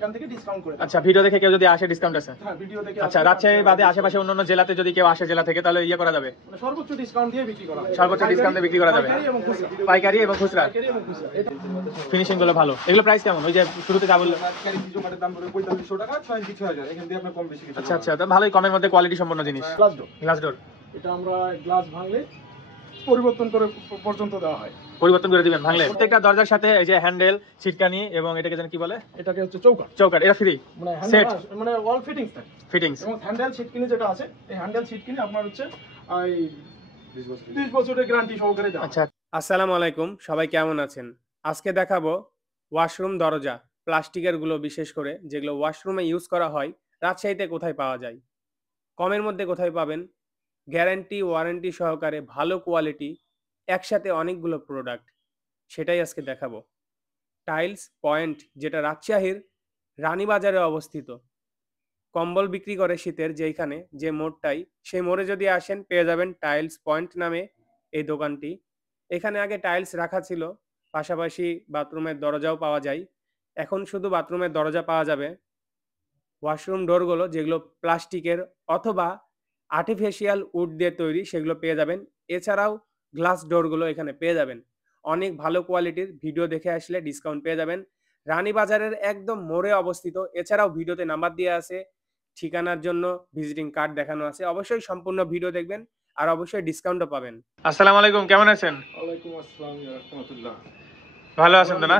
এখান থেকে ডিসকাউন্ট করে। আচ্ছা, ভিডিও দেখে কেউ যদি আসে ডিসকাউন্ট আছে? হ্যাঁ, ভিডিও দেখে। আচ্ছা, রাজশাহী বাদে আশেপাশে অন্যান্য জেলাতে যদি কেউ আসে জেলা থেকে, তাহলে ইয়ে করা যাবে, মানে সর্বোচ্চ ডিসকাউন্ট দিয়ে বিক্রি করা হবে। সর্বোচ্চ ডিসকাউন্টে বিক্রি করা যাবে, পাইকারি এবং খুচরা। ফিনিশিং গুলো ভালো। এগুলো প্রাইস কেমন? ওই যে শুরুতে যা বললেন, দাম পড়বে 4500 টাকা, 6 ইঞ্চি 6000। এখান দিয়ে আপনি কম বেশি কিছু। আচ্ছা আচ্ছা, তো ভালোই কমের মধ্যে কোয়ালিটি সম্পন্ন জিনিস। গ্লাস ডোর এটা আমরা গ্লাস ভাঙলে পরিবর্তন করে পর্যন্ত দেওয়া হয়। পরিবর্তন করে দিবেন ভাঙলে। প্রত্যেকটা দরজার সাথে এই যে হ্যান্ডেল, ছিটকানি এবং এটাকে জানেন কি বলে? এটাকে হচ্ছে চৌকাঠ। চৌকাঠ, এটা ফ্রি মানে সেট, মানে অল ফিটিংস থাকে। ফিটিংস এবং হ্যান্ডেল ছিটকিনি যেটা আছে, এই হ্যান্ডেল ছিটকিনি আপনার হচ্ছে এই 20 বছরের গ্যারান্টি সহকারে দেওয়া। আচ্ছা। আসসালামু আলাইকুম, সবাই কেমন আছেন? আজকে দেখাবো ওয়াশরুম দরজা, প্লাস্টিকের গুলো বিশেষ করে যেগুলো ওয়াশরুমে ইউজ করা হয়, রাজশাহীতে কোথায় পাওয়া যায়, কমের মধ্যে কোথায় পাবেন, গ্যারান্টি ওয়ারেন্টি সহকারে ভালো কোয়ালিটি, একসাথে অনেকগুলো প্রোডাক্ট, সেটাই আজকে দেখাবো। টাইলস পয়েন্ট, যেটা রাজশাহীর রানীবাজারে অবস্থিত, কম্বল বিক্রি করে শীতের, যেখানে যে মোড়টাই, সেই মোড়ে যদি আসেন পেয়ে যাবেন টাইলস পয়েন্ট নামে এই দোকানটি। এখানে আগে টাইলস রাখা ছিল, পাশাপাশি বাথরুমের দরজাও পাওয়া যায়। এখন শুধু বাথরুমের দরজা পাওয়া যাবে। ওয়াশরুম ডোরগুলো যেগুলো প্লাস্টিকের অথবা আর্টিফিশিয়াল উড দিয়ে তৈরি, সেগুলো পেয়ে যাবেন। এছাড়াও গ্লাস ডোরগুলো এখানে পেয়ে যাবেন অনেক ভালো কোয়ালিটির। ভিডিও দেখে আসলে ডিসকাউন্ট পেয়ে যাবেন। রানীবাজারের একদম মোড়ে অবস্থিত। এছাড়াও ভিডিওতে নাম্বার দেওয়া আছে, ঠিকানার জন্য ভিজিটিং কার্ড দেখানো আছে। অবশ্যই সম্পূর্ণ ভিডিও দেখবেন আর অবশ্যই ডিসকাউন্টও পাবেন। আসসালামু আলাইকুম, কেমন আছেন? ওয়ালাইকুম আসসালাম ওয়া রাহমাতুল্লাহ। ভালো আছেন তো না?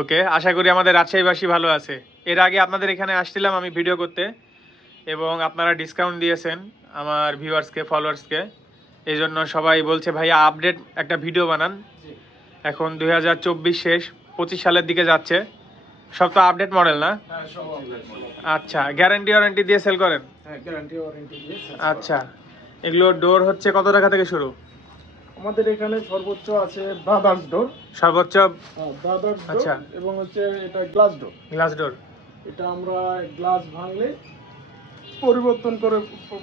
ওকে, আশা করি আমাদের রাজশাহীবাসী ভালো আছে। এর আগে আপনাদের এখানে আসছিলাম আমি ভিডিও করতে, এবং আপনারা ডিসকাউন্ট দিয়েছেন আমার ভিউয়ার্সকে, ফলোয়ার্সকে। এই জন্য সবাই বলছে ভাইয়া আপডেট একটা ভিডিও বানান। এখন 2024 শেষ, 25 সালের দিকে যাচ্ছে, সব তো আপডেট মডেল না? আচ্ছা, গ্যারান্টি ওয়ারেন্টি দিয়ে সেল করেন? হ্যাঁ, গ্যারান্টি ওয়ারেন্টি দিয়ে। আচ্ছা, এগুলো ডোর হচ্ছে কত টাকা থেকে শুরু? আমাদের এখানে সর্বোচ্চ আছে ব্রাদার্স ডোর, সর্বোচ্চ ব্রাদার্স ডোর। আচ্ছা, এবং হচ্ছে এটা গ্লাস ডোর। গ্লাস ডোর এটা আমরা গ্লাস ভাঙলে পরিবর্তন করে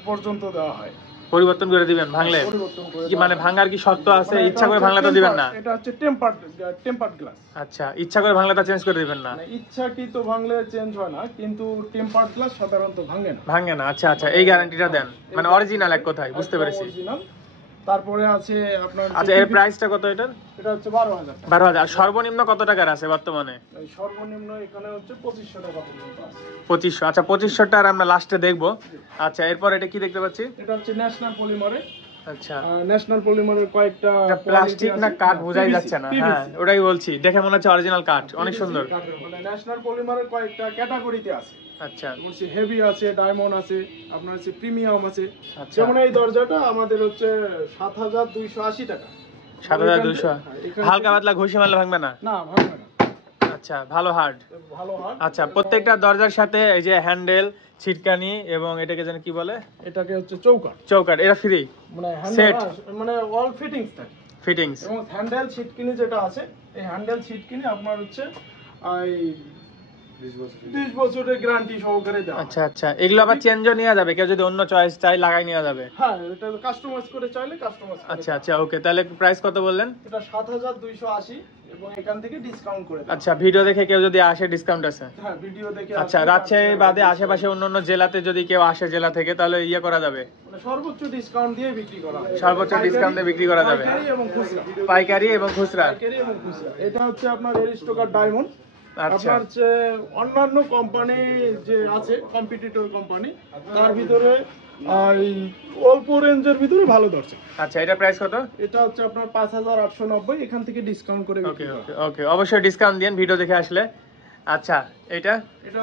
পর্যন্ত দেওয়া হয়। পরিবর্তন করে দিবেন ভাঙলে? পরিবর্তন করে কি মানে ভাঙার কি শর্ত আছে? মানে ইচ্ছা করে ভাঙলে তো দিবেন না? এটা হচ্ছে টেম্পার্ড গ্লাস। আচ্ছা, ইচ্ছা করে ভাঙলে তো চেঞ্জ করে দিবেন না? মানে ইচ্ছা কি তো ভাঙলে চেঞ্জ হয় না, কিন্তু টেম্পার্ড গ্লাস সাধারণত ভাঙে না। ভাঙে না? আচ্ছা আচ্ছা, এই গ্যারান্টিটা দেন, মানে অরিজিনাল এক কথায়, বুঝতে পেরেছি। তারপরে আছে আপনার, আচ্ছা, এর প্রাইসটা কত এটার? এটা হচ্ছে 12,000। 12,000। সর্বনিম্ন কত টাকার আছে বর্তমানে? সর্বনিম্ন এখানে হচ্ছে 2500 টাকা পর্যন্ত আছে। 2500। আচ্ছা, 2500টা আমরা লাস্টে দেখবো। আচ্ছা, এরপর এটা কি দেখতে পাচ্ছি? এটা হচ্ছে ন্যাশনাল পলিমারের। আচ্ছা, ন্যাশনাল পলিমারের কয়েকটা প্লাস্টিক না কাঠ বোঝাই যাচ্ছে না। হ্যাঁ, ওটাই বলছি, দেখে মনে হচ্ছে অরিজিনাল কাঠ, অনেক সুন্দর। মানে ন্যাশনাল পলিমারের কয়েকটা ক্যাটাগরিতে আছে। আচ্ছা, বলছি হেভি আছে, ডায়মন্ড আছে, আপনার হচ্ছে প্রিমিয়াম আছে। আচ্ছা, যেমন এই দরজাটা আমাদের হচ্ছে 7280 টাকা। 7200। হালকা পাতলা ঘষে মারলে ভাঙবে না? না, ভাঙবে না। আচ্ছা, ভালো হার্ড। ভালো হার্ড। আচ্ছা, প্রত্যেকটা দরজার সাথে এই যে হ্যান্ডেল, ছিটকানি এবং এটাকে জানেন কি বলে? এটাকে হচ্ছে চৌকাঠ। চৌকাঠ, এটা ফ্রি মানে সেট, মানে অল ফিটিংস থাকে। ফিটিংস। এবং হ্যান্ডেল ছিটকিনি যেটা আছে, এই হ্যান্ডেল ছিটকিনি আপনার হচ্ছে এই 20 বছরের গ্যারান্টি সহকারে দেওয়া। আচ্ছা আচ্ছা, এগুলো আবার চেঞ্জও নেওয়া যাবে, কেউ যদি অন্য চয়েস চাই লাগাই নেওয়া যাবে? হ্যাঁ, এটা কাস্টমাইজ করে চাইলে কাস্টমাইজ। আচ্ছা আচ্ছা, ওকে, তাহলে প্রাইস কত বললেন? এটা 7280, এবং এখান থেকে ডিসকাউন্ট করে। আচ্ছা, ভিডিও দেখে কেউ যদি আসে ডিসকাউন্ট আছে? হ্যাঁ, ভিডিও দেখে। আচ্ছা, রাজশাহী বাদে আশেপাশে অন্যান্য জেলাতে যদি কেউ আসে জেলা থেকে, তাহলে ইয়ে করা যাবে, মানে সর্বোচ্চ ডিসকাউন্ট দিয়ে বিক্রি করা হবে। সর্বোচ্চ ডিসকাউন্ট দিয়ে বিক্রি করা যাবে, পাইকারি এবং খুচরা। পাইকারি এবং খুচরা। এটা হচ্ছে আপনার এরিস্টোকার ডায়মন্ড। আচ্ছা, আপনার হচ্ছে অন্যান্য কোম্পানি যে আছে, কম্পিটিটর কোম্পানি, তার ভিতরে এই অল্প রেঞ্জের ভিতরে ভালো দরজা। আচ্ছা, এটা প্রাইস কত? এটা হচ্ছে আপনার 5890, এখান থেকে ডিসকাউন্ট করে। ওকে ওকে ওকে, অবশ্যই ডিসকাউন্ট দিন ভিডিও দেখে আসলে। আচ্ছা, এটা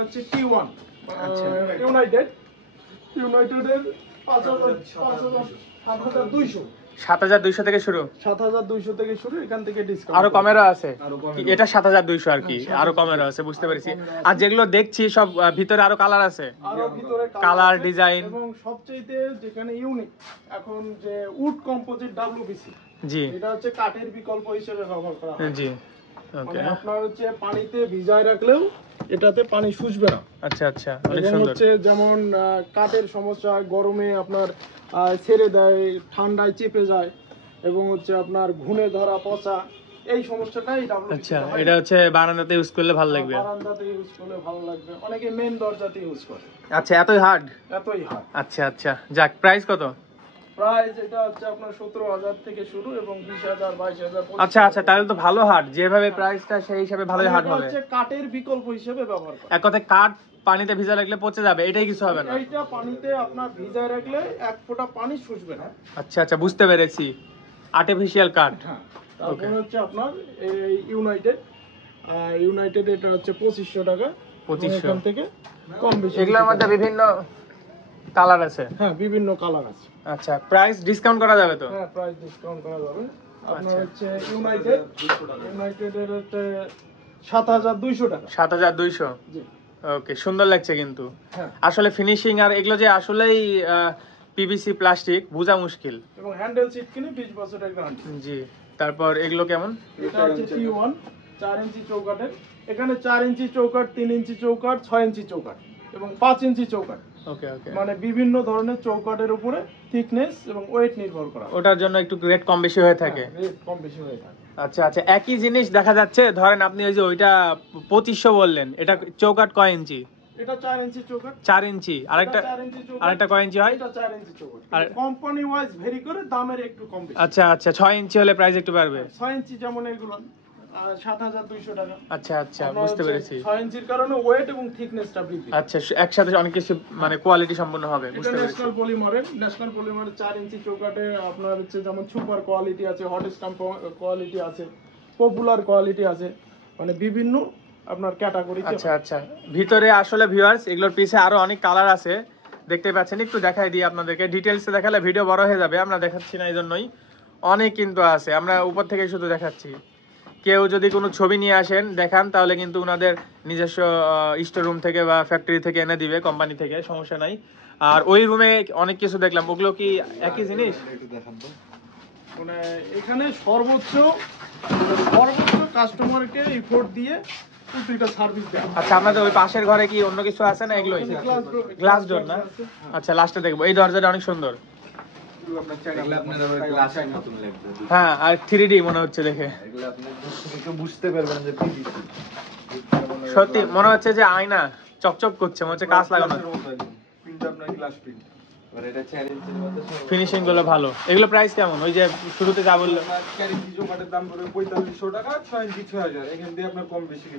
হচ্ছে T1। আচ্ছা, ইউনাইটেডের 7200। 7200 থেকে শুরু? 7200 থেকে শুরু, এখান থেকে ডিসকাউন্ট। আরো কমেরও আছে? এটা 7200 আর কি, আরো কমেরও আছে, বুঝতে পেরেছি। আর যেগুলো দেখছি সব ভিতরে আরো কালার আছে, আরো ভিতরে কালার ডিজাইন। এবং সবচেয়ে যেখানে ইউনিক এখন যে উড কম্পোজিট WPC, জি, এটা হচ্ছে কাঠের বিকল্প হিসেবে ব্যবহার করা হয়। জি, ওকে। মানে আপনার হচ্ছে পানিতে ভিজায় রাখলেও এটাতে পানি শুষবে না। আচ্ছা আচ্ছা, অনেক এবং সুন্দর। হচ্ছে যেমন কাঠের সমস্যা, গরমে আপনার ছেড়ে দেয়, ঠান্ডায় চেপে যায়, এবং হচ্ছে আপনার ঘুণে ধরা, পচা, এই সমস্যাটা এই ডাব্লিউপিসি আচ্ছা, এটা হচ্ছে বারান্দাতে ইউজ করলে ভালো লাগবে। বারান্দাতে ইউজ করলে ভালো লাগবে, অনেকে মেন দরজাতে ইউজ করে। আচ্ছা, এতই হার্ড? এতই হার্ড। আচ্ছা আচ্ছা, যাক, প্রাইস কত? প্রাইস এটা হচ্ছে আপনার 17,000 থেকে শুরু এবং 20,000, 22,000। আচ্ছা আচ্ছা, তাহলে তো ভালো হার্ড, যেভাবে প্রাইসটা সেই হিসাবে ভালোই হার্ড এটা হবে। হচ্ছে কাঠের বিকল্প হিসেবে ব্যবহার করে। এক কথায় কাঠ পানিতে ভিজা রাখলে পচে যাবে, এটাই কিছু হবে না? এইটা পানিতে আপনার ভিজায় রাখলে এক ফোঁটা পানি শুষবে না। আচ্ছা আচ্ছা, বুঝতে পেরেছি, আর্টিফিশিয়াল কাঠ। হ্যাঁ, তারপর হচ্ছে আপনার এই ইউনাইটেড এটা হচ্ছে 2500 টাকা। 2500 এখান থেকে কম বেশি এগুলোর মধ্যে বিভিন্ন কালার আছে? হ্যাঁ, বিভিন্ন কালার আছে। আচ্ছা, প্রাইস ডিসকাউন্ট করা যাবে তো? হ্যাঁ, প্রাইস ডিসকাউন্ট করা যাবে। আপনার আচ্ছা। হচ্ছে ইউনাইটেডের হচ্ছে 7,200 টাকা। 7,200? জি। ওকে, সুন্দর লাগছে কিন্তু। হ্যাঁ, আসলে ফিনিশিং আর এগুলো যে আসলেই পিভিসি প্লাস্টিক বোঝা মুশকিল। এবং হ্যান্ডেল সিট কিনে 20 বছরের গ্যারান্টি। জি। তারপর এগুলো কেমন? এটা হচ্ছে T1 4 ইঞ্চি চৌকাঠের। এখানে 4 ইঞ্চি চৌকাঠ, 3 ইঞ্চি চৌকাঠ, 6 ইঞ্চি চৌকাঠ এবং 5 ইঞ্চি চৌকাঠ। ওকে ওকে, মানে বিভিন্ন ধরনের চৌকাঠের উপরে থিকনেস এবং ওয়েট নির্ভর করা। ওটার জন্য একটু রেট কম বেশি হয়ে থাকে। রেট কম বেশি হয়ে থাকে। আচ্ছা আচ্ছা, একই জিনিস দেখা যাচ্ছে, ধরেন আপনি ওই যে ওইটা 2500 বললেন, এটা চৌকাঠ কয় ইঞ্চি? এটা 4 ইঞ্চি চৌকাঠ। 4 ইঞ্চি। আরেকটা এটা 4 ইঞ্চি চৌকাঠ। আরেকটা কয় ইঞ্চি হয়? এটা 4 ইঞ্চি চৌকাঠ। আর কোম্পানি ওয়াইজ ভেরি করে দামের একটু কম বেশি। আচ্ছা আচ্ছা, 6 ইঞ্চি হলে প্রাইস একটু বাড়বে। 6 ইঞ্চি যেমন এগুলো 7,200 টাকা। আচ্ছা আচ্ছা, আপনার বুঝতে হচ্ছে পেরেছি। 6 ইঞ্চির কারণে ওয়েট এবং থিকনেসটা বৃদ্ধি। আচ্ছা, একসাথে অনেক কিছু মানে কোয়ালিটি সম্পন্ন হবে, এটা বুঝতে পেরেছি। ন্যাশনাল পলিমারের 4 ইঞ্চি চৌকাঠে আপনার হচ্ছে যেমন সুপার কোয়ালিটি আছে, হট স্টাম্প কোয়ালিটি আছে, পপুলার কোয়ালিটি আছে, মানে বিভিন্ন আপনার ক্যাটাগরি। আচ্ছা আচ্ছা, ভিতরে আসলে ভিউয়ার্স এগুলোর পিছে আরো অনেক কালার আছে, দেখতে পাচ্ছেন। একটু দেখাই দিই আপনাদেরকে, ডিটেলসে দেখালে ভিডিও বড় হয়ে যাবে, আমরা দেখাচ্ছি না, এই জন্যই। অনেক কিন্তু আছে, আমরা উপর থেকে শুধু দেখাচ্ছি। কেউ যদি কোনো ছবি নিয়ে আসেন দেখান, তাহলে কিন্তু ওনাদের নিজস্ব স্টোর রুম থেকে বা ফ্যাক্টরি থেকে এনে দিবে, কোম্পানি থেকে, সমস্যা নাই। আর ওই রুমে অনেক কিছু দেখলাম, ওগুলো কি একই জিনিস? মানে এখানে সর্বোচ্চ কাস্টমারকে রিপোর্ট দিয়ে প্রতিটা সার্ভিস দেওয়া। আচ্ছা, আপনাদের ওই পাশের ঘরে কি অন্য কিছু আছে না এগুলোই? গ্লাস ডোর না? আচ্ছা, লাস্টে দেখবো। এই দরজাটা অনেক সুন্দর। হ্যাঁ, আর 3D মনে হচ্ছে দেখে। বুঝতে পারবেন যে সত্যি মনে হচ্ছে যে আয়না চকচক করছে, মনে হচ্ছে কাঁচ লাগানো। ফিনিশিং গুলো ভালো। এগুলো প্রাইস কেমন? ওই যে শুরুতে যা বললো।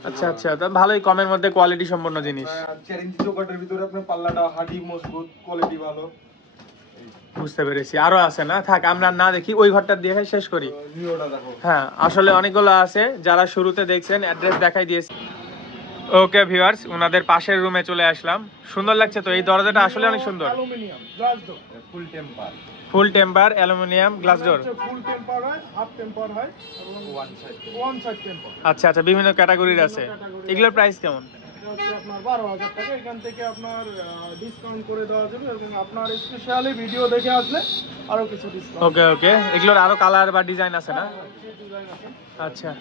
আচ্ছা আচ্ছা, তো ভালোই কমের মধ্যে কোয়ালিটি সম্পন্ন জিনিস। 4 ইঞ্চি চৌকাঠের ভিতরে আপনার পাল্লাটা হাডি মজবুত, কোয়ালিটি ভালো। বুঝতে পেরেছি, আরো আছে না? থাক, আমরা না দেখি, ওই ঘরটা দিয়ে শেষ করি। ভিউটা দেখো। হ্যাঁ, আসলে অনেকগুলো আছে, যারা শুরুতে দেখছেন অ্যাড্রেস দেখাই দিয়েছি। ওকে ভিউয়ার্স, ওনাদের পাশের রুমে চলে আসলাম। সুন্দর লাগছে তো, এই দরজাটা আসলে অনেক সুন্দর। অ্যালুমিনিয়াম গ্লাস ডোর, ফুল টেম্পার। ফুল টেম্পার অ্যালুমিনিয়াম গ্লাস ডোর। ফুল টেম্পার হয়, হাফ টেম্পার হয় এবং ওয়ান সাইড টেম্পার। আচ্ছা আচ্ছা, বিভিন্ন ক্যাটাগরির আছে। এগুলোর প্রাইস কেমন? এটা হচ্ছে আপনার 12,000 টাকা। এখান থেকে আপনার ডিসকাউন্ট করে দেওয়া যাবে এবং আপনার স্পেশালি ভিডিও দেখে আসলে আরো কিছু ডিসকাউন্ট। ওকে ওকে, এগুলোর আরো কালার বা ডিজাইন আছে না? আচ্ছা,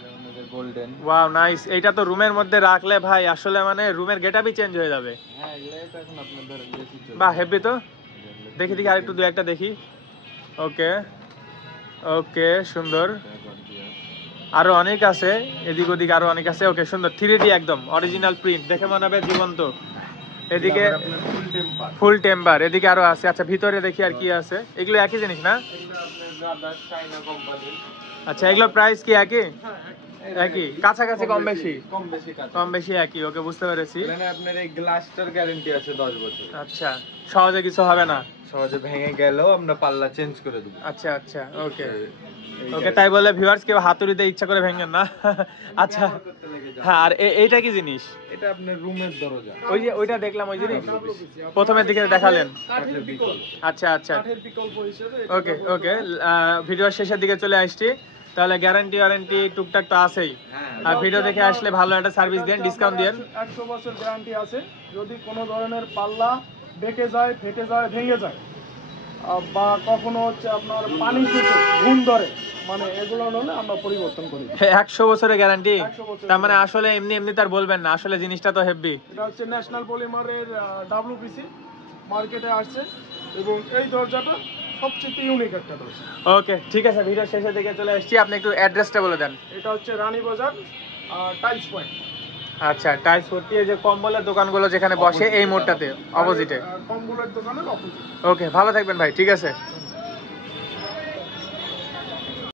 গোল্ডেন। Wow nice. এইটা তো রুমের মধ্যে রাখলে ভাই আসলে মানে রুমের গেটআপই চেঞ্জ হয়ে যাবে। হ্যাঁ, এগুলাই তো এখন আপনাদের বেশি চলে। বাহ, হেভি তো। দেখি দেখি আরেকটু দু একটা দেখি। ওকে ওকে, সুন্দর। আরো অনেক আছে, এদিক ওদিক আরো অনেক আছে। ওকে, সুন্দর, 3D একদম অরিজিনাল প্রিন্ট, দেখে মনে হবে জীবন্ত। এদিকে ফুল টেম্পার। ফুল টেম্বার, এদিকে আরো আছে। আচ্ছা, ভিতরে দেখি আর কি আছে। এগুলো একই জিনিস না? এগুলো আপনার ব্রাদার চাইনা কোম্পানি। আচ্ছা, এগুলোর প্রাইস কি একই? একই, কাছাকাছি, কম বেশি? কম বেশি কাজ। কম বেশি একই। ওকে, বুঝতে পেরেছি। এখানে আপনার এই গ্লাসটার গ্যারান্টি আছে 10 বছর। আচ্ছা, সহজে কিছু হবে না? সহজে ভেঙে গেলেও আমরা পাল্লা চেঞ্জ করে দেব। আচ্ছা আচ্ছা, ওকে ওকে। তাই বলে ভিউয়ার্স কেউ হাতুড়িতে ইচ্ছা করে ভেঙেন না। আচ্ছা, হ্যাঁ, আর এইটা কি জিনিস? এটা আপনার রুমের দরজা। ওই যে ওইটা দেখলাম, ওই জিনিস প্রথমের দিকে দেখালেন। কাঠের বিকল্প, আচ্ছা আচ্ছা, কাঠের বিকল্প হিসেবে এটা ওকে ব্যবহার ওকে। করা হয়। ভিডিওর শেষের দিকে চলে আসছি, তাহলে গ্যারান্টি ওয়ারেন্টি টুকটাক তো আছেই। হ্যাঁ, আর ভিডিও দেখে আসলে ভালো একটা সার্ভিস দেন, ডিসকাউন্ট দেন। 100 বছর গ্যারান্টি আছে। যদি কোনো ধরনের পাল্লা বেঁকে যায়, ফেটে যায়, ভেঙে যায় বা কখনো হচ্ছে আপনার পানি চুটে ঘুম ধরে, মানে এগুলো হলে আমরা পরিবর্তন করি। 100 বছরের গ্যারান্টি? 100 বছরের তার মানে আসলে এমনি এমনি তার বলবেন না, আসলে জিনিসটা তো হেভি। এটা হচ্ছে ন্যাশনাল পলিমারের WPC মার্কেটে আসছে এবং এই দরজাটা সবচেয়ে ইউনিক একটা দরজা। ওকে, ঠিক আছে, ভিডিও শেষের দিকে চলে এসেছি, আপনি একটু অ্যাড্রেসটা বলে দেন। এটা হচ্ছে রানীবাজার টাইলস পয়েন্ট। আচ্ছা, টাইলস ভর্তি এই যে কম্বলের দোকানগুলো যেখানে বসে এই মোড়টাতে অপোজিটে। কম্বলের দোকানের অপোজিট। ওকে, ভালো থাকবেন ভাই, ঠিক আছে।